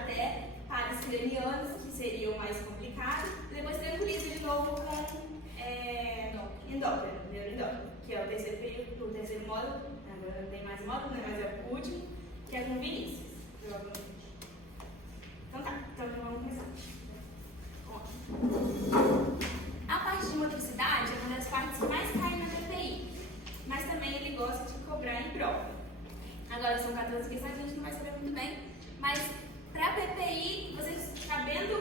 até pares cranianos, que seria o mais complicado, e depois tranquiliza de novo com endócrino, neuroendócrino, que é o terceiro período, o terceiro módulo, agora não tem mais módulo, né, mas é o último, que é com Vinícius, provavelmente. Então tá, então vamos começar. A parte de motricidade é uma das partes que mais cai na PPI, mas também ele gosta de cobrar em prova. Agora são 14 questões, a gente não vai saber muito bem, mas para PPI, vocês sabendo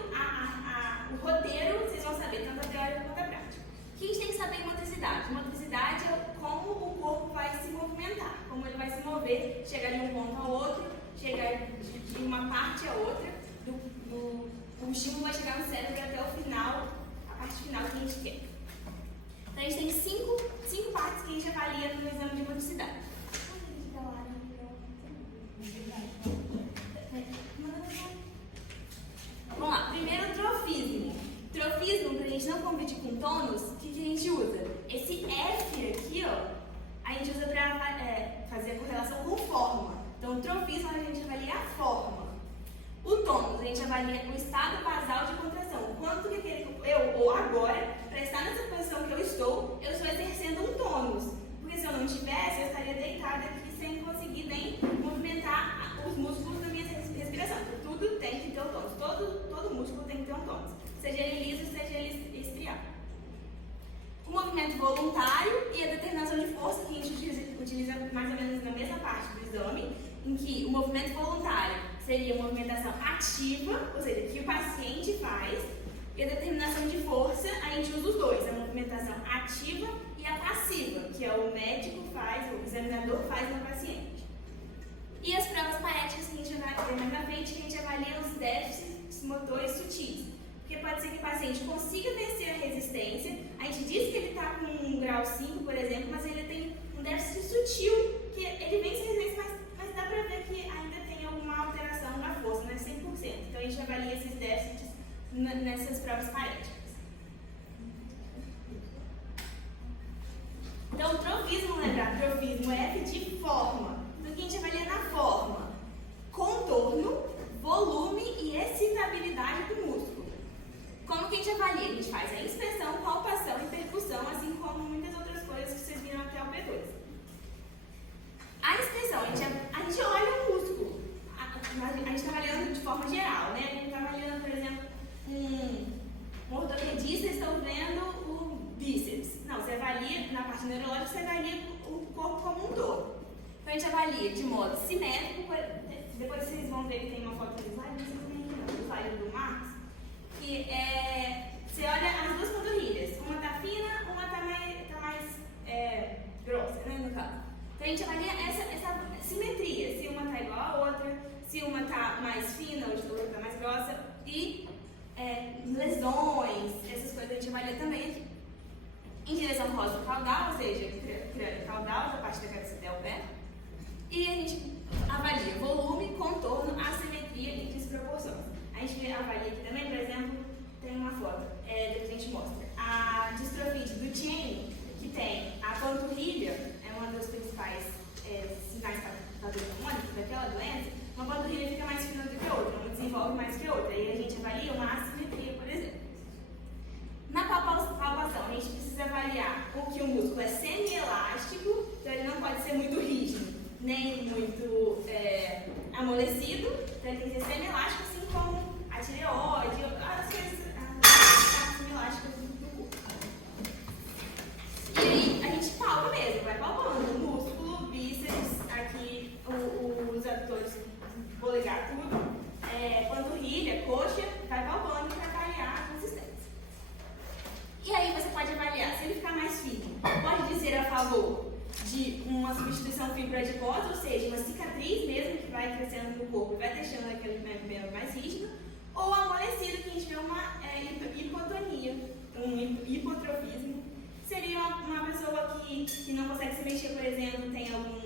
o roteiro, vocês vão saber tanto a teórica quanto a prática. O que a gente tem que saber em motricidade? Motricidade é como o corpo vai se movimentar, como ele vai se mover, chegar de um ponto ao outro, chegar de uma parte a outra, o estímulo vai chegar no cérebro até o final, a parte final que a gente quer. Então a gente tem cinco partes que a gente avalia no exame de motricidade. Vamos lá, primeiro trofismo. Trofismo, para a gente não confundir com tônus, o que a gente usa? Esse F aqui, ó, a gente usa para fazer a correlação com forma. Então, o trofismo a gente avalia a forma. O tônus, a gente avalia o estado basal de contração. Quanto que ou agora, para estar nessa posição que eu estou exercendo um tônus. Porque se eu não tivesse, eu estaria deitada aqui sem conseguir nem movimentar os músculos da minha respiração. Então, tudo tem que ter um tônus. Todo músculo tem que ter um tônus. Seja ele liso, seja ele estriado. O movimento voluntário e a determinação de força, que a gente utiliza mais ou menos na mesma parte do exame, em que o movimento voluntário seria uma movimentação ativa, ou seja, que o paciente faz, e a determinação de força, a gente usa os dois, a movimentação ativa e a passiva, que é o médico faz, o examinador faz no paciente. E as provas paréticas que a gente vai ver mais na frente, que a gente avalia os déficits motores sutis. Porque pode ser que o paciente consiga vencer a resistência, a gente diz que ele está com um grau 5, por exemplo, mas ele tem um déficit sutil, que ele vence a resistência, mas dá para ver que ainda tem alguma alteração na força, não é 100%. Então a gente avalia esses déficits nessas provas paréticas. Então o trofismo, lembrar, trofismo é F de forma. Então o que a gente avalia na forma? Contorno, volume e excitabilidade do músculo. Como que a gente avalia? A gente faz a inspeção, palpação e percussão, assim como muitas outras coisas que vocês viram até o P2. A inspeção, a gente olha o músculo. A gente está avaliando de forma geral, né? A gente está avaliando, por exemplo, um ortopedista está vendo o bíceps. Não, você avalia, na parte neurológica, você avalia o corpo como um todo. Então a gente avalia de modo simétrico, depois vocês vão ver que tem uma foto do slide, não sei se tem aqui não, do slide do Marcos, que você olha as duas panturrilhas, uma está fina, uma está mais grossa, né, no caso. Então a gente avalia essa simetria, se uma está igual à outra, se uma está mais fina, outra está mais grossa, e lesões, essas coisas a gente avalia também aqui. Em direção rosto-caudal, ou seja, crânio-caudal, da parte da cabeça até o pé. E a gente avalia volume, contorno, assimetria e desproporção. A gente avalia aqui também, por exemplo, tem uma foto, depois a gente mostra. A distrofia de Duchenne, que tem a panturrilha, é uma das principais sinais patognomônicos daquela doença. Uma panturrilha fica mais fina do que a outra, uma desenvolve mais que a outra. E a gente avalia uma assimetria, por exemplo. Na palpação, a gente precisa avaliar que o músculo é semi-elástico, então ele não pode ser muito rígido, nem muito amolecido, então ele tem que ser semi-elástico, assim como a tireoide, as coisas semi-elásticas do corpo. E aí a gente palpa mesmo, vai palpando o músculo, bíceps, aqui os adutores, polegar, tudo, panturrilha, coxa, vai palpando para avaliar a consistência. E aí você pode avaliar, se ele ficar mais fino, pode dizer a favor de uma substituição fibroadiposa, ou seja, uma cicatriz mesmo que vai crescendo no corpo e vai deixando aquele membro mais rígido, ou amolecido, que a gente vê uma hipotonia, um hipotrofismo. Seria uma pessoa que não consegue se mexer, por exemplo, tem algum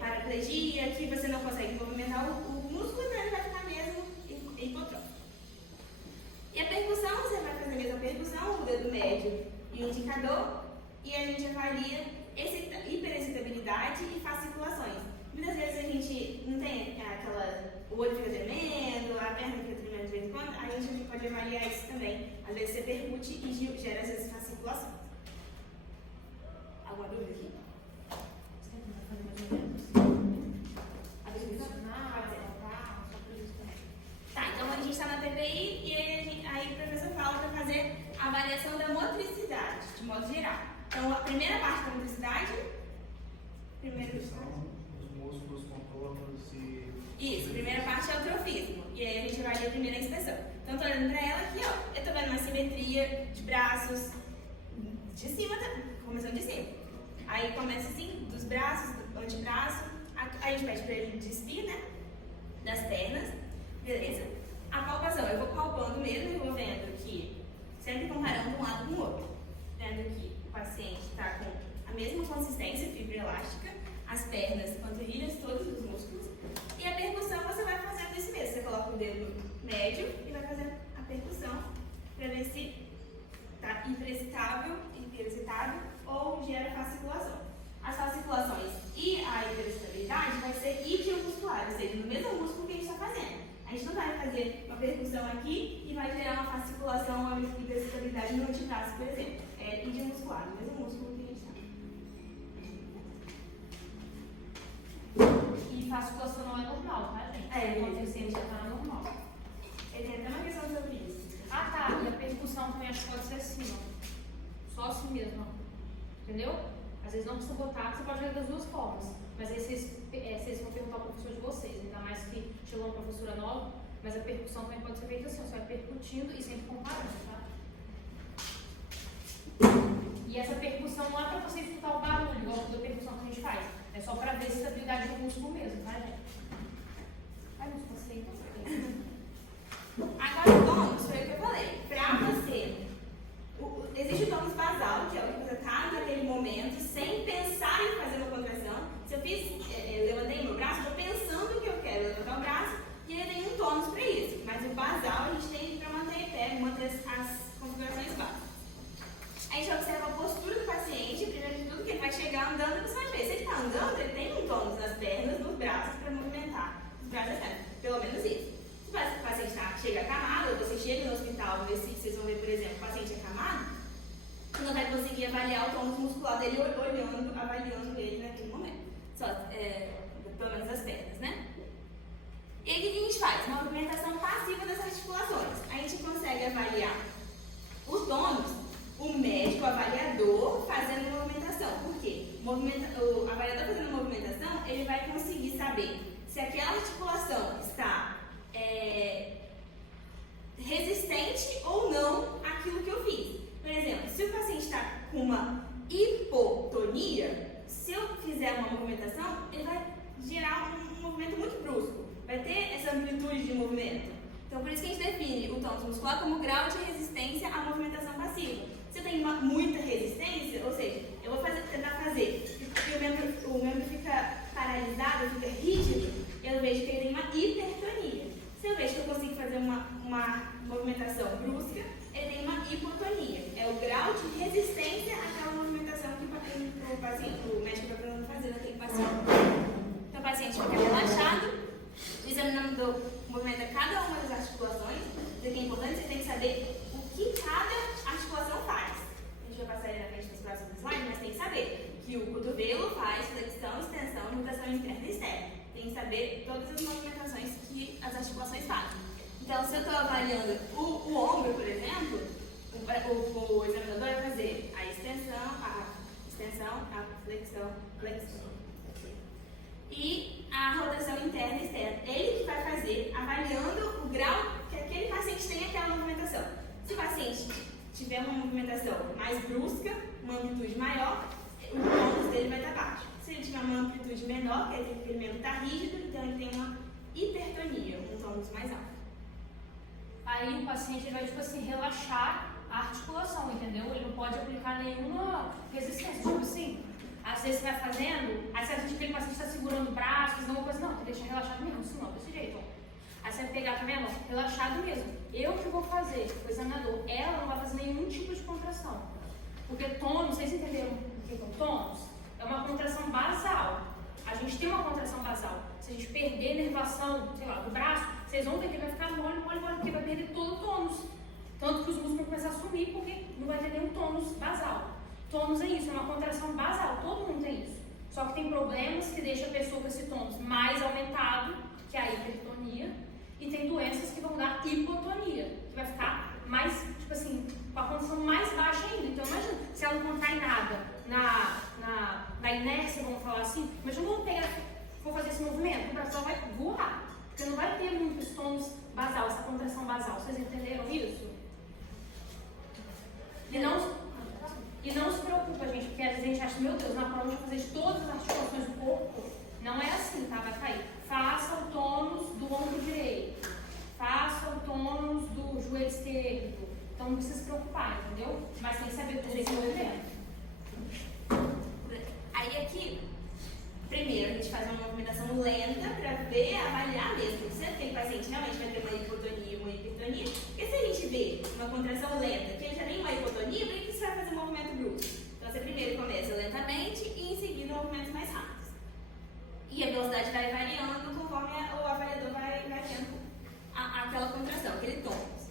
paraplegia, que você não consegue movimentar o músculo, então ele vai ficar mesmo hipotrófico. E a percussão, você vai fazer a mesma percussão, o dedo médio e o indicador, e a gente avalia hiperexcitabilidade e fasciculações. Muitas vezes a gente não tem o olho fica tremendo, perna, que eu treino de vez em quando, aí a gente pode avaliar isso também. Às vezes você percute e gera, às vezes, fasciculação. Alguma dúvida aqui? Tá, então a gente está na TPI e aí o professor fala para fazer a avaliação da motricidade, de modo geral. Então, a primeira parte da motricidade, os músculos, contornos e... Isso, a primeira parte é o trofismo. E aí a gente avalia a primeira inspeção. Então, estou olhando para ela aqui, ó. Eu estou vendo uma simetria de braços, de cima, começando de cima. Aí começa assim, dos braços, do antebraço. Aí a gente pede para ele despir, né? Das pernas. Beleza. A palpação, eu vou palpando mesmo e vou vendo que, sempre comparando um lado com o outro. Vendo que o paciente está com a mesma consistência fibroelástica, as pernas, panturrilhas, todos os músculos. E a percussão você vai fazendo isso mesmo. Você coloca o dedo médio e vai fazendo a percussão para ver se está hiperexcitável ou gera fasciculação. As fasciculações e a hiperestabilidade vai ser idiomuscular, ou seja, no mesmo músculo que a gente está fazendo. A gente não vai fazer uma percussão aqui e vai gerar uma fasciculação, uma hiperestabilidade no antebraço, por exemplo. É idiomuscular, no mesmo músculo que a gente está. E fasciculação não é normal, tá, gente? É, o paciente já está normal. Tem até uma questão sobre isso. Ah, tá. E a percussão também acho que pode ser assim, ó. Só assim mesmo, ó. Entendeu? Às vezes não precisa botar, você pode fazer das duas formas. Mas aí vocês vão perguntar ao professor de vocês, ainda mais que chegou uma professora nova, mas a percussão também pode ser feita assim, você vai percutindo e sempre comparando, tá? E essa percussão não é pra você escutar o barulho, igual a percussão que a gente faz. É só pra ver a estabilidade do músculo mesmo, tá, gente? Ai, músculo aceita. Agora, o tônus foi o que eu falei. Pra você, existe o tônus basal, que é o que você está naquele momento, sem pensar em fazer uma contração. Se eu levantei meu braço, estou pensando que eu quero levantar o braço, e ele tem um tônus para isso. Mas o basal a gente tem para manter em pé, manter as configurações básicas. A gente observa a postura do paciente, primeiro de tudo, que ele vai chegar andando, você vai ver. Se ele está andando, ele tem um tônus nas pernas, nos braços, para movimentar os braços e as pernas. Pelo menos isso. Se o paciente chega acamado, ou você chega no hospital, vocês vão ver, por exemplo, o paciente acamado, você não vai conseguir avaliar o tônus muscular dele avaliando ele naquele momento. Só, pelo menos as pernas, né? E aí o que a gente faz? Uma movimentação passiva das articulações. A gente consegue avaliar o tônus, o médico, o avaliador, fazendo movimentação. Por quê? O avaliador fazendo movimentação, ele vai conseguir saber se aquela articulação está resistente ou não àquilo que eu fiz. Por exemplo, se o paciente está com uma hipotonia, se eu fizer uma movimentação, ele vai gerar um movimento muito brusco. Vai ter essa amplitude de movimento. Então, por isso que a gente define o tônus muscular como grau de resistência à movimentação passiva. Se eu tenho muita resistência, ou seja, eu vou tentar fazer e o membro fica paralisado, fica rígido, eu vejo que ele tem uma hipertonia. Se eu vejo que eu consigo fazer uma movimentação brusca, ele tem uma hipotonia. É o grau de resistência àquela movimentação que o médico está tentando fazer naquele paciente. Então o paciente fica relaxado, o examinador movimenta cada uma das articulações. Isso aqui é importante, você tem que saber o que cada articulação faz. A gente vai passar aí na frente dos próximos slides, mas tem que saber que o cotovelo faz flexão, extensão, rotação interna e externa. Tem que saber todas as movimentações que as articulações fazem. Então, se eu estou avaliando o ombro, por exemplo, o examinador vai fazer a extensão, a flexão. E a rotação interna e externa. Ele que vai fazer, avaliando o grau que aquele paciente tem aquela movimentação. Se o paciente tiver uma movimentação mais brusca, uma amplitude maior, o tônus dele vai estar baixo. Se ele tiver uma amplitude menor, quer dizer que aquele membro está rígido, então ele tem uma hipertonia, um tônus mais alto. Aí o paciente vai, tipo assim, relaxar a articulação, entendeu? Ele não pode aplicar nenhuma resistência, tipo assim. Às vezes você vai fazendo, aí você acha que aquele paciente está segurando o braço, fazendo alguma coisa, não, tem que deixar relaxado mesmo, assim não, desse jeito, ó. Aí você vai pegar, tá vendo? Relaxado mesmo. Eu que vou fazer, o examinador, ela não vai fazer nenhum tipo de contração. Porque tônus, vocês entenderam o que é o tônus? É uma contração basal. A gente tem uma contração basal. Se a gente perder a nervação, sei lá, do braço, vocês vão ver que ele vai ficar mole, porque vai perder todo o tônus. Tanto que os músculos vão começar a sumir, porque não vai ter nenhum tônus basal. Tônus é isso, é uma contração basal, todo mundo tem isso. Só que tem problemas que deixam a pessoa com esse tônus mais aumentado, que é a hipertonia, e tem doenças que vão dar hipotonia, que vai ficar mais, tipo assim, com a condição mais baixa ainda. Então imagina, se ela não contrai nada na inércia, vamos falar assim, imagina eu vou fazer esse movimento, o braço vai voar, porque não vai ter muito esse tônus basal, essa contração basal. Vocês entenderam isso? E não se preocupa, gente, porque às vezes a gente acha, meu Deus, na prova eu vou fazer de todas as articulações do corpo. Não é assim, tá? Vai cair. Faça o tônus do ombro direito. Faça o tônus do joelho esquerdo. Então não precisa se preocupar, entendeu? Mas tem que saber fazer esse movimento. Aí aqui, primeiro a gente faz uma movimentação lenta para ver, avaliar mesmo se aquele paciente realmente vai ter uma hipotonia ou uma hipertonia. Porque se a gente vê uma contração lenta, que ele já tem uma hipotonia, por que você vai fazer um movimento brusco? Então você primeiro começa lentamente e em seguida movimentos mais rápidos. E a velocidade vai variando conforme o avaliador vai tendo aquela contração, aquele tônus.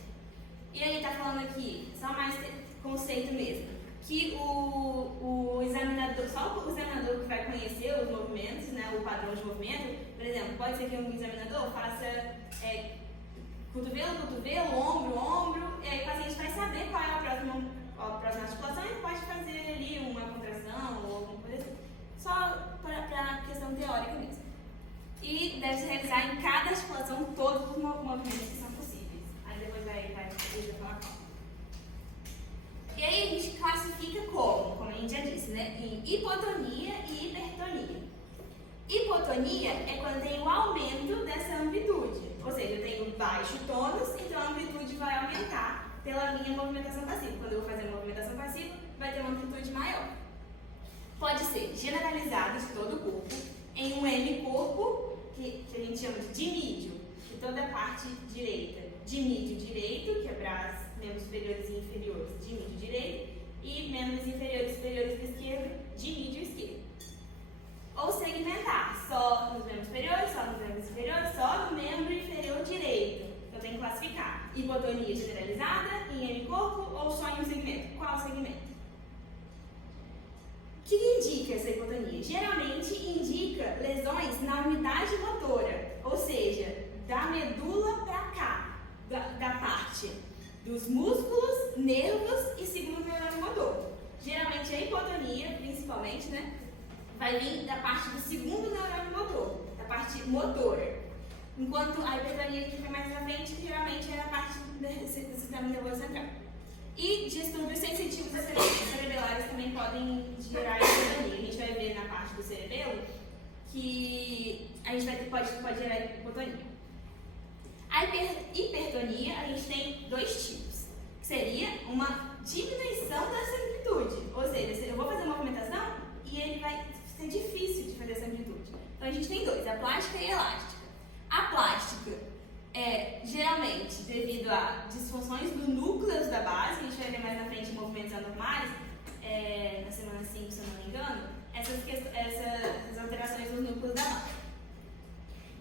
E aí está falando aqui, só mais conceito mesmo, que o examinador, só o examinador que vai conhecer os movimentos, né, o padrão de movimento. Por exemplo, pode ser que um examinador faça cotovelo, ombro, e aí o paciente vai saber qual é a próxima articulação e pode fazer ali uma contração ou alguma coisa assim. Só para questão teórica mesmo. E deve-se realizar em cada articulação todos os movimentos que são possíveis. Aí depois vai falar qual. E aí a gente classifica como a gente já disse, né? Em hipotonia e hipertonia. Hipotonia é quando tem o aumento dessa amplitude. Ou seja, eu tenho baixo tônus, então a amplitude vai aumentar pela minha movimentação passiva. Quando eu vou fazer a movimentação passiva, vai ter uma amplitude maior. Pode ser generalizado de todo o corpo, em um hemicorpo, que a gente chama de dimídio, que toda a parte direita, dimídio direito, que é braço, membros superiores e inferiores, dimídio direito, e membros inferiores e superiores do esquerdo, dimídio esquerdo. Ou segmentar, só nos membros superiores, só nos membros inferiores, só no membro inferior direito. Então tem que classificar hipotonia generalizada em hemicorpo ou só em um segmento. Qual segmento? O que indica essa hipotonia? Geralmente indica lesões na unidade motora, ou seja, da medula para cá, da parte dos músculos, nervos e segundo neurônio motor. Geralmente a hipotonia, principalmente, né, vai vir da parte do segundo neurônio motor, da parte motora. Enquanto a hipertonia que fica mais na frente, geralmente é na parte do sistema nervoso central. E distúrbios sensitivos cerebelares também podem gerar hipotonia. A gente vai ver na parte do cerebelo que a gente pode gerar hipotonia. A hipertonia, a gente tem dois tipos, que seria uma diminuição dessa amplitude. Ou seja, eu vou fazer uma movimentação e ele vai ser difícil de fazer essa amplitude. Então a gente tem dois, a plástica e a elástica. A plástica é geralmente devido a disfunções do núcleo da base, a gente vai ver mais na frente em movimentos anormais, na semana 5, se eu não me engano, essas alterações dos núcleos da base.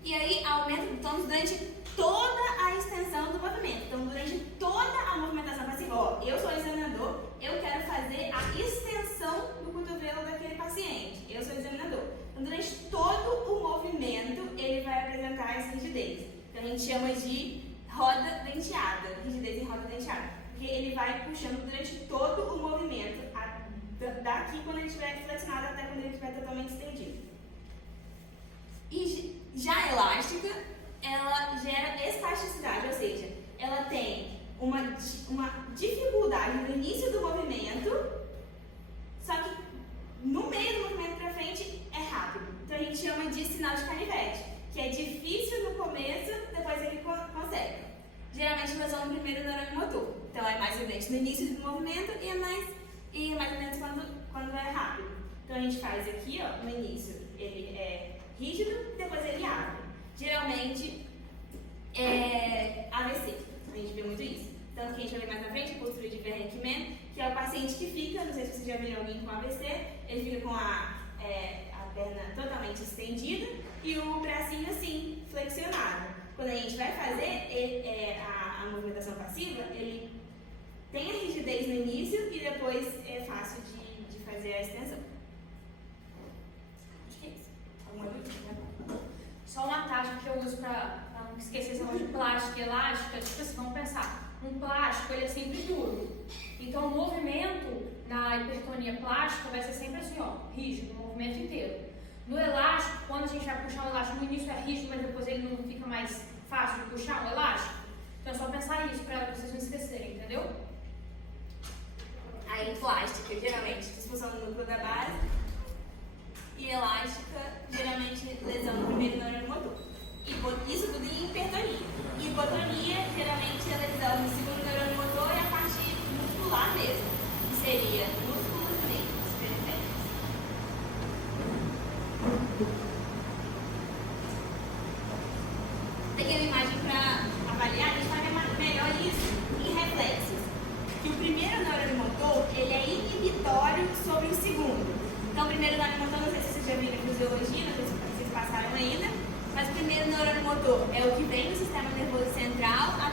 E aí aumenta o tônus durante toda a extensão do movimento. Então, durante toda a movimentação passiva, ó, eu sou examinador, eu quero fazer a extensão do cotovelo daquele paciente. Eu sou examinador. Então, durante todo o movimento, ele vai apresentar essa rigidez. Então, a gente chama de roda denteada, rigidez em roda denteada. Porque ele vai puxando durante todo o movimento, daqui quando ele estiver flexionado até quando ele estiver totalmente estendido. E já a elástica, ela gera espasticidade, ou seja, ela tem uma dificuldade no início do movimento, só que no meio do movimento para frente é rápido. Então a gente chama de sinal de canivete, que é difícil no começo, depois ele consegue. Geralmente lesão no primeiro neurônio motor, então é mais evidente no início do movimento e é mais ou menos quando é rápido. Então a gente faz aqui, ó, no início ele é rígido, depois ele abre. Geralmente é AVC, a gente vê muito isso. Tanto que a gente vai ver mais na frente, a postura de Verheck-Mann, que é o paciente que fica, não sei se vocês já viram alguém com AVC, ele fica com a perna totalmente estendida e o bracinho assim, flexionado. Quando a gente vai fazer a movimentação passiva, ele tem a rigidez no início e depois é fácil de fazer a extensão. Acho que é isso. Alguma dúvida? Só uma tática que eu uso para não esquecer esse negócio de plástico e elástica, tipo assim, vamos pensar, um plástico ele é sempre duro, então o movimento na hipertonia plástica vai ser sempre assim, ó, rígido, o movimento inteiro. No elástico, quando a gente vai puxar um elástico, no início é rígido, mas depois ele não fica mais fácil de puxar um elástico. Então é só pensar isso para vocês não esquecerem, entendeu? Aí plástica, geralmente, disfunção do núcleo da base. E elástica, geralmente lesão no primeiro neurônio motor. Isso tudo em hipertonia. Hipotonia, geralmente é lesão no segundo neurônio motor e a parte muscular mesmo, que seria músculos negros periféricos. Peguei uma imagem para avaliar, a gente vai ver melhor isso em reflexos. Que o primeiro neurônio motor, ele é inibitório sobre o segundo. Então, o primeiro neurônio motor, não sei se vocês já viram em fisiologia, não sei se vocês passaram ainda, mas o primeiro neurônio motor é o que vem do sistema nervoso central até